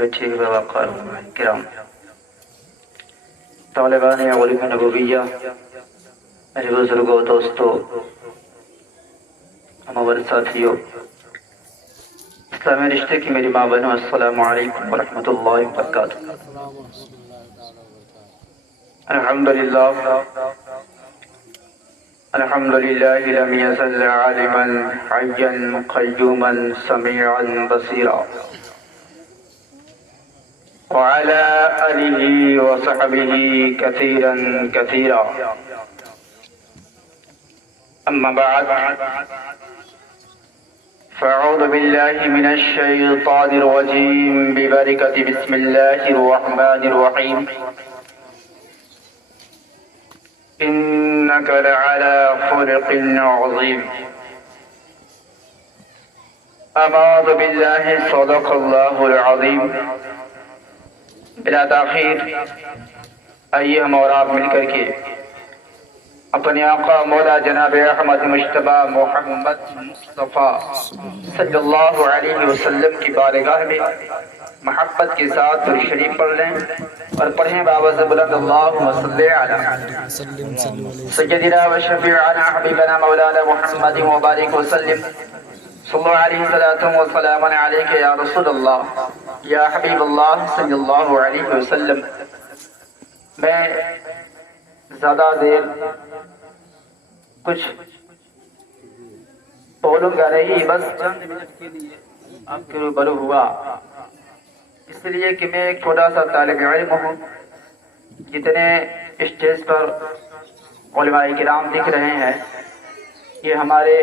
بیٹھے ہوئے وقار کرام، طالبان علم نبویہ، میرے بزرگوں، دوستوں، ہمارے ساتھیوں، اسلامی رشتے کی میری ماں بہنوں، السلام علیکم ورحمۃ اللہ وبرکاتہ۔ الحمدللہ الحمدللہ لم يزل عالما حيا قيوما سميعا بصيرا، وعلى آله وصحبه كثيرا كثيرا، أما بعد فأعوذ بالله من الشيطان الرجيم ببركة بسم الله الرحمن الرحيم، إنك لعلى خلق عظيم۔ أعوذ بالله صدق الله العظيم۔ بلا تاخیر آئیے ہم اور آپ مل کر کے اپنے آقا مولا جناب احمد مجتبی محمد مصطفیٰ صلی اللہ علیہ وسلم کی بارگاہ میں محبت کے ساتھ درود شریف پڑھ لیں اور پڑھیں بآواز بلند اللہم صلی علی سیدنا و شفیعنا حبیبنا مولانا محمد مبارک وسلم، صلی اللہ علیہ وسلم علیک یا رسول اللہ یا حبیب اللہ صلی اللہ علیہ وسلم۔ میں زیادہ دیر کچھ بولوں گا نہیں، بس چند منٹ کے لیے آپ کے روبرو ہوا، اس لیے کہ میں ایک چھوٹا سا طالب علم ہوں۔ جتنے اسٹیج پر علماء کرام دکھ رہے ہیں یہ ہمارے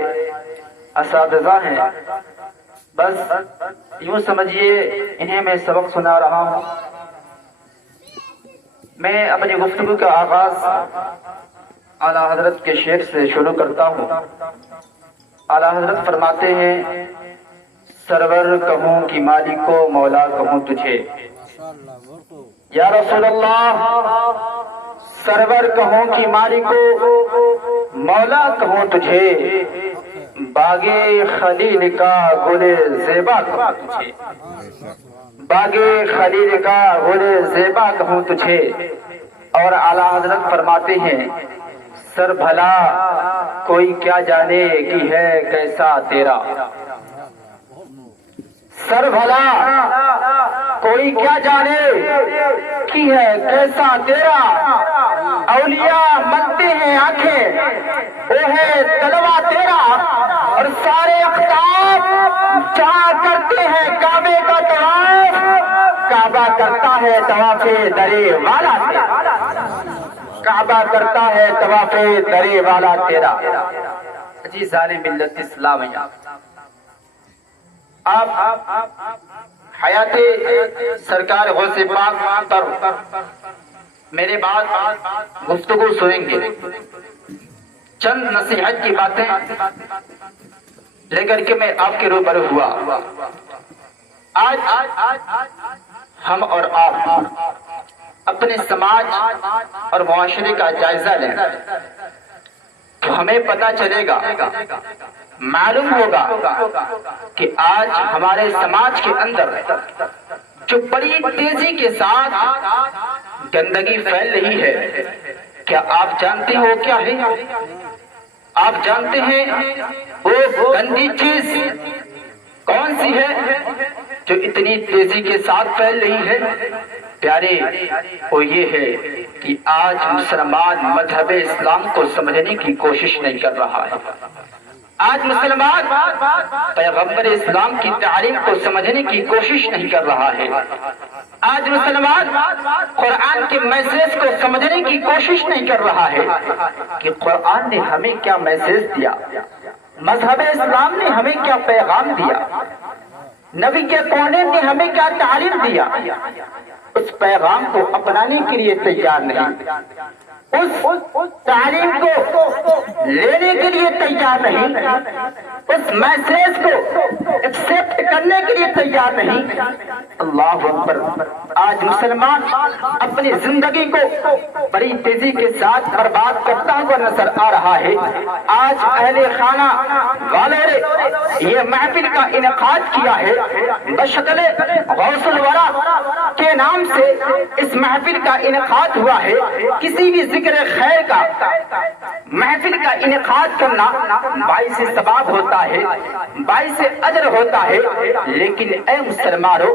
اساتذہ ہیں، بس یوں سمجھیے انہیں میں سبق سنا رہا ہوں۔ میں اپنی گفتگو کا آغاز اعلیٰ حضرت کے شعر سے شروع کرتا ہوں۔ اعلیٰ حضرت فرماتے ہیں، سرور کہوں کہ مالک کو مولا کہوں تجھے، یا رسول اللہ سرور کہوں کہ مالک کو مولا کہوں تجھے، باغ خلیل کا گل زیبا کہوں تجھے، باغ خلیل کا گل زیبا کہوں تجھے۔ اور اعلیٰ حضرت فرماتے ہیں، سر بھلا کوئی کیا جانے کی ہے کیسا تیرا، سر بھلا کوئی کیا جانے کی ہے کیسا تیرا، اولیاء منتے ہیں آنکھیں وہ ہے طلوع تیرا، اور سارے اقطاب جہاں کرتے ہیں کعبے کا طواف، کعبہ کرتا ہے طواف درے والا تیرا، کعبہ کرتا ہے طواف درے والا تیرا۔ عزیزان ملت اسلامیہ، آپ حیات سرکار غوث پاک پر میرے بعد گفتگو سنیں گے، چند نصیحت کی باتیں لے کر کے میں آپ کے روبرو ہوا۔ آج ہم اور آپ اپنے سماج اور معاشرے کا جائزہ لیں تو ہمیں پتہ چلے گا، معلوم ہوگا کہ آج ہمارے سماج کے اندر جو بڑی تیزی کے ساتھ گندگی پھیل رہی ہے، کیا آپ جانتے ہو کیا ہے؟ آپ جانتے ہیں وہ گندی چیز کون سی ہے جو اتنی تیزی کے ساتھ پھیل رہی ہے؟ پیارے، وہ یہ ہے کہ آج مسلمان مذہب اسلام کو سمجھنے کی کوشش نہیں کر رہا ہے، آج مسلمان پیغمبر اسلام کی تعلیم کو سمجھنے کی کوشش نہیں کر رہا ہے، آج مسلمان قرآن کے میسیج کو سمجھنے کی کوشش نہیں کر رہا ہے کہ قرآن نے ہمیں کیا میسیج دیا، مذہب اسلام نے ہمیں کیا پیغام دیا، نبی کے کونین نے ہمیں کیا تعلیم دیا، اس پیغام کو اپنانے کے لیے تیار نہیں۔ اس تعلیم کو لینے کے لیے تیار نہیں، اس میسج کو ایکسپٹ کرنے کے لیے تیار نہیں۔ اللہ اکبر! آج مسلمان اپنی زندگی کو بڑی تیزی کے ساتھ برباد کرتا ہوا نظر آ رہا ہے۔ آج اہل خانہ والوں نے یہ محفل کا انعقاد کیا ہے، بشکل غوث الورا کے نام سے اس محفل کا انعقاد ہوا ہے۔ کسی بھی ذکر خیر کا محفل کا انعقاد کرنا باعث ثواب ہوتا ہے، باعث اجر ہوتا ہے، لیکن اے مسلمانوں،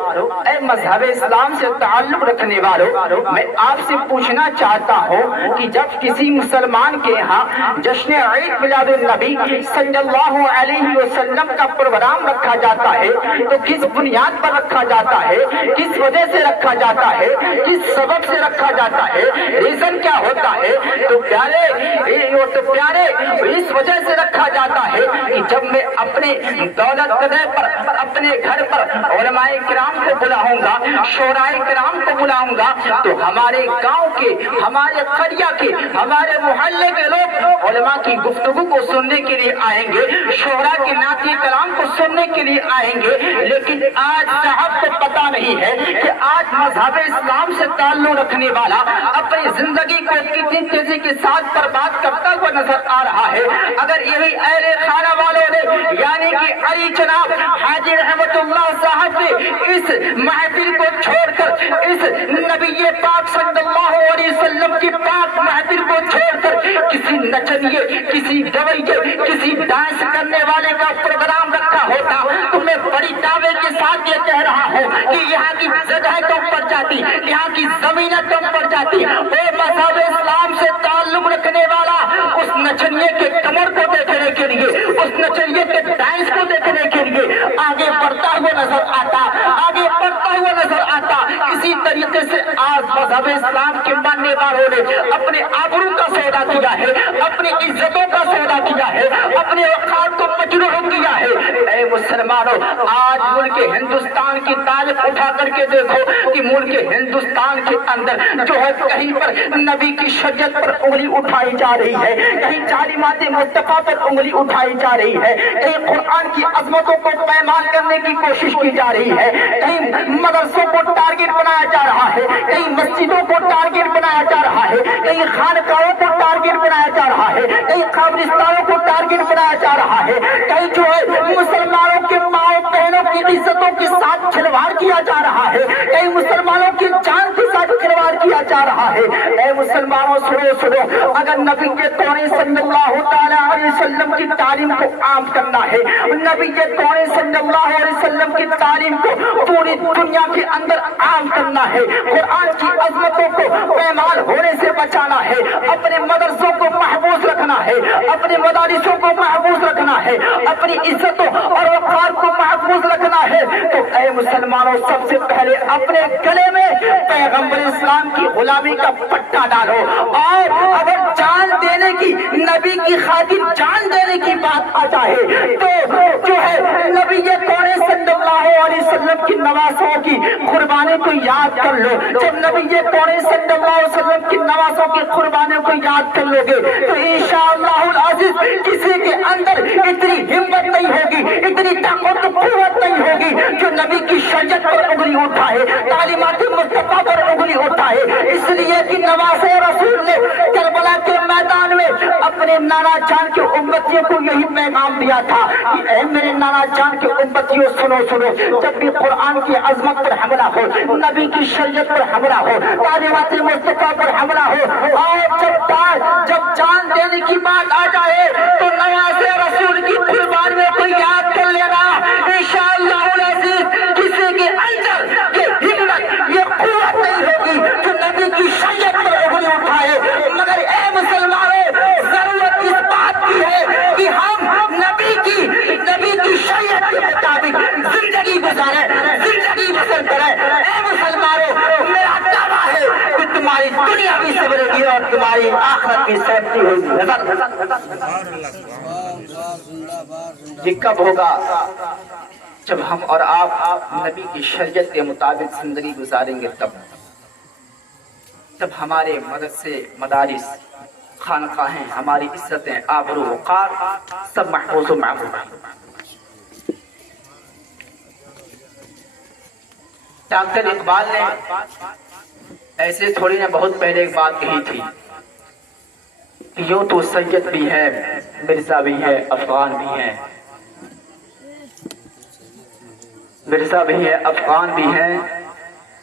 اے مذہب اسلام سے تعلق رکھنے والوں، میں آپ سے پوچھنا چاہتا ہوں کہ جب کسی مسلمان کے ہاں جشن عید میلاد النبی صلی اللہ علیہ وسلم کا پروگرام رکھا جاتا ہے تو کس بنیاد پر رکھا جاتا ہے، کس وجہ سے رکھا جاتا ہے، کس سبب سے رکھا جاتا ہے، ریزن کیا ہوتا ہے؟ تو پیارے اس وجہ سے رکھا جاتا ہے کہ جب میں اپنے دولت قدر پر اپنے گھر پر علماء کرام کو بلاؤں گا، شورائے کرام کو بلاؤں گا، تو ہمارے گاؤں کے، ہمارے قریہ کے، ہمارے محلے کے لوگ علماء کی گفتگو کو سننے کے لیے آئیں گے، شورا کے نعتِ کلام کو سننے کے لیے آئیں گے۔ لیکن آج صاحب کو پتا نہیں ہے کہ آج مذہب اسلام سے تعلق رکھنے والا اپنی زندگی کو کتنی تیزی کے ساتھ برباد کرتا ہوا نظر آ رہا ہے۔ اگر یہی اہل خانہ والوں نے یعنی کہ علی جناب حاجی رحمت اللہ صاحب نے اس محفل کو چھوڑ کر، اس نبی پاک صلی اللہ علیہ وسلم کی پاک محفل کو چھوڑ کر کسی نچنیے، کسی گویے، کسی ڈانس کرنے والے کا پروگرام رکھا ہوتا تو میں بڑی دعوے کے ساتھ یہ کہہ رہا ہوں کہ یہاں کی جگہ کم پڑ جاتی، یہاں کی زمینیں کم پڑ جاتی۔ وہ مذہب اسلام سے تعلق رکھنے والا اس نچنیے کے کمر کو دیکھنے کے لیے، اس نچنیے کے ڈانس کو دیکھنے کے لیے آگے بڑھتا ہوا نظر آتا، آگے بڑھتا ہوا نظر آتا۔ اسی طریقے سے آج مذہب اسلام کے ماننے والوں نے اپنے آبرو کا سودا کیا ہے، اپنی عزتوں کا سودا کیا ہے، اپنے اوقات کو مجروح کیا ہے۔ اے مسلمانوں، آج ملک ہندوستان کی تاریخ اٹھا کر کے دیکھو کہ ملک ہندوستان کے اندر جو ہے کہیں پر نبی کی شریعت پر انگلی اٹھائی جا رہی ہے، کہیں تعلیمات مصطفیٰ پر انگلی اٹھائی جا رہی ہے، کہیں قرآن کی عظمتوں کو پیمان کرنے کی کوشش کی جا رہی ہے، کہیں مدرسوں کو ٹارگٹ بنایا جا رہا ہے، کہیں مسجدوں کو ٹارگٹ بنایا جا رہا ہے، کہیں خانقاہوں کو ٹارگٹ بنایا جا رہا ہے، کہیں قبرستانوں کو ٹارگٹ بنایا جا رہا ہے، کہیں جو ہے مسلمانوں کے ماؤں بہنوں کی عزتوں کے ساتھ کھلواڑ کیا جا رہا ہے، کہیں مسلمانوں کی جان کے ساتھ کھلواڑ کیا جا رہا ہے۔ اے مسلمانوں سنو، اگر نبی کے توڑے صلی اللہ تعالی علیہ وسلم کی تعلیم کو عام کرنا ہے، نبی کے توڑے صلی اللہ علیہ وسلم کی تعلیم کو پوری دنیا کے اندر عام کرنا ہے، قرآن کی عظمتوں کو پامال ہونے سے بچانا ہے، اپنے مدرسوں کو محفوظ رکھنا ہے، اپنے مدارسوں کو محفوظ رکھنا ہے، اپنی عزتوں اور وقار کو محفوظ رکھنا ہے، تو اے مسلمانوں سب سے پہلے اپنے گلے میں پیغمبر اسلام کی غلامی کا پٹا ڈالو، اور اگر جان دینے کی، نبی کی خاطر جان دینے کی بات آ جائے تو جو ہے نبی کوڑے صلی اللہ علیہ وسلم کی نوازوں کی قربانی کو یاد کر لو۔ جب نبی کوڑے صلی اللہ علیہ وسلم کی نوازوں کی قربانی کو یاد کر لو گے تو انشاءاللہ العزیز کسی کے اندر اتنی ہمت نہیں ہوگی، اتنی طاقت و قوت نہیں ہوگی جو نبی کی شریعت پر انگلی اٹھائے، تعلیمات مصطفیٰ پر انگلی اٹھائے۔ اس لیے کہ نواز رسول نے کربلا کے میدان میں اپنے نانا جان کے امتیوں کو یہی پیغام دیا تھا کہ اے میرے نانا جان کے امتیوں سنو، جب بھی قرآن کی عظمت پر حملہ ہو، نبی کی شریعت پر حملہ ہو، تعلیمات مصطفیٰ پر حملہ ہو، اور جب جان دینے کی بات آ جائے تو نواز رسول کی قربانیوں کو یاد کر لینا۔ انشاءاللہ العزیز کسی کے اندر یہ ہمت، یہ قوت نہیں ہوگی جو نبی کی شریعت پر انگلی اٹھائے، مگر اے مسلمانوں ضرورت اس بات کی ہے کہ ہم نبی کی شریعت کے مطابق زندگی گزاریں، زندگی بسر کریں۔ اے مسلمانوں میرا دعویٰ ہے کہ تمہاری دنیا بھی سنورے گی اور تمہاری آخرت بھی سیفٹی ہوگی۔ یہ کب ہوگا؟ جب ہم اور آپ نبی کی شریعت کے مطابق زندگی گزاریں گے، تب ہمارے مدرسے مدارس خانقاہیں ہماری عزتیں آبرو وقار سب محفوظ و معمول ہیں۔ ڈاکٹر اقبال نے ایسے تھوڑی نے بہت پہلے ایک بات کہی تھی کہ یوں تو سید بھی ہے، مرزا بھی ہے، افغان بھی ہے، مرزا بھی ہے، افغان بھی ہیں،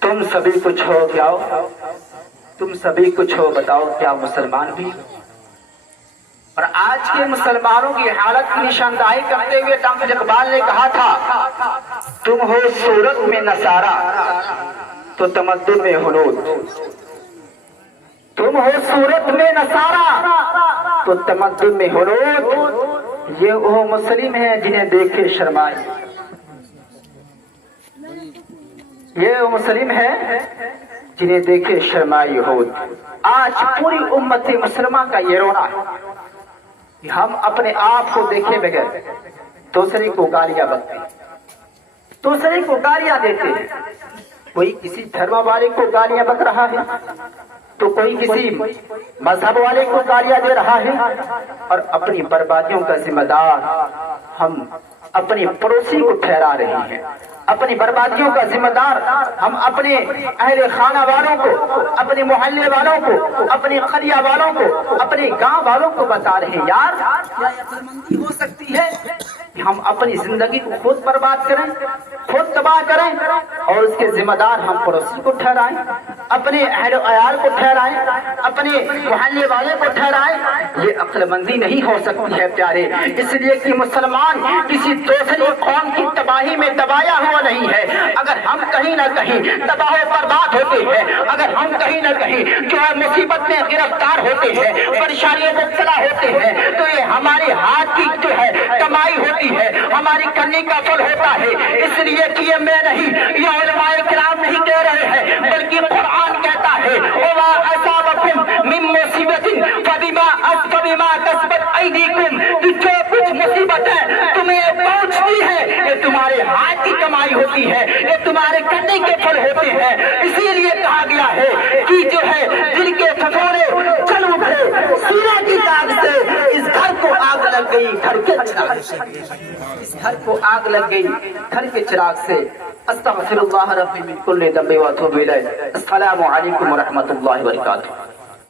تم سبھی کچھ ہو کیا، تم سبھی کچھ ہو بتاؤ کیا مسلمان بھی؟ اور آج کے مسلمانوں کی حالت کی نشاندہی کرتے ہوئے ڈاکٹر اقبال نے کہا تھا تم ہو صورت میں نصارا تو تمدن میں ہنود، تم ہو صورت میں نصارا تو تمدن میں ہنود، یہ وہ مسلم ہیں جنہیں دیکھے شرمائے، یہ وہ مسلم ہے جنہیں دیکھے شرمائی ہو۔ آج پوری امت مسلمہ کا یہ رونا ہے کہ ہم اپنے آپ کو دیکھے بغیر دوسرے کو گالیاں بکتے ہیں، دوسرے کو گالیاں دیتے ہیں، کوئی کسی دھرم والے کو گالیاں بک رہا ہے تو کوئی کسی مذہب والے کو گالیاں دے رہا ہے، اور اپنی بربادیوں کا ذمہ دار ہم اپنی پڑوسی کو ٹھہرا رہے ہیں، اپنی بربادیوں کا ذمہ دار ہم اپنے اہل خانہ والوں کو، اپنے محلے والوں کو، اپنے قریہ والوں کو، اپنے گاؤں والوں کو بتا رہے ہیں۔ یار کیا عقل مندی ہو سکتی ہے کہ ہم اپنی زندگی کو خود برباد کریں، خود تباہ کریں، اور اس کے ذمہ دار ہم پڑوسی کو ٹھہرائیں، اپنے اہل و عیال کو ٹھہرائیں، اپنے محلے والے کو ٹھہرائیں؟ یہ عقل مندی نہیں ہو سکتی ہے پیارے، اس لیے کہ مسلمان کسی دوسری قوم کی تباہی میں دبایا ہوا نہیں ہے۔ اگر ہم کہیں نہ کہیں تباہ و برباد ہوتے ہیں، اگر ہم کہیں نہ کہیں جو ہے مصیبت میں گرفتار ہوتے ہیں، پریشانیوں میں مبتلا ہوتے ہیں، تو یہ ہمارے ہاتھ کی جو ہے کمائی ہوتی ہے، ہماری کرنی کا پھل ہوتا ہے۔ اس لیے کہ یہ میں نہیں، یہ علماء کرام نہیں کہہ رہے ہیں، بلکہ قرآن کہتا ہے وَمَا أَصَابَكُم مِّن مُّصِیبَةٍ فَبِمَا کَسَبَتْ أَیْدِیکُم، کہ جو کچھ مصیبتیں تمہیں پہنچتی ہے یہ تمہارے ہاتھ کی کمائی ہوتی ہے، یہ تمہارے کرنے کے پھل ہوتے ہیں۔ اسی لیے کہا گیا ہے کہ جو ہے دل کے پھپھوڑے چل اٹھے سینے کی داغ سے، اس گھر کو آگ لگ گئی گھر کے چراغ سے، اس گھر کو آگ لگ گئی گھر کے چراغ سے۔ استغفر اللہ ربی من کل ذنب واتوب الیہ۔ السلام علیکم ورحمۃ اللہ وبرکاتہ۔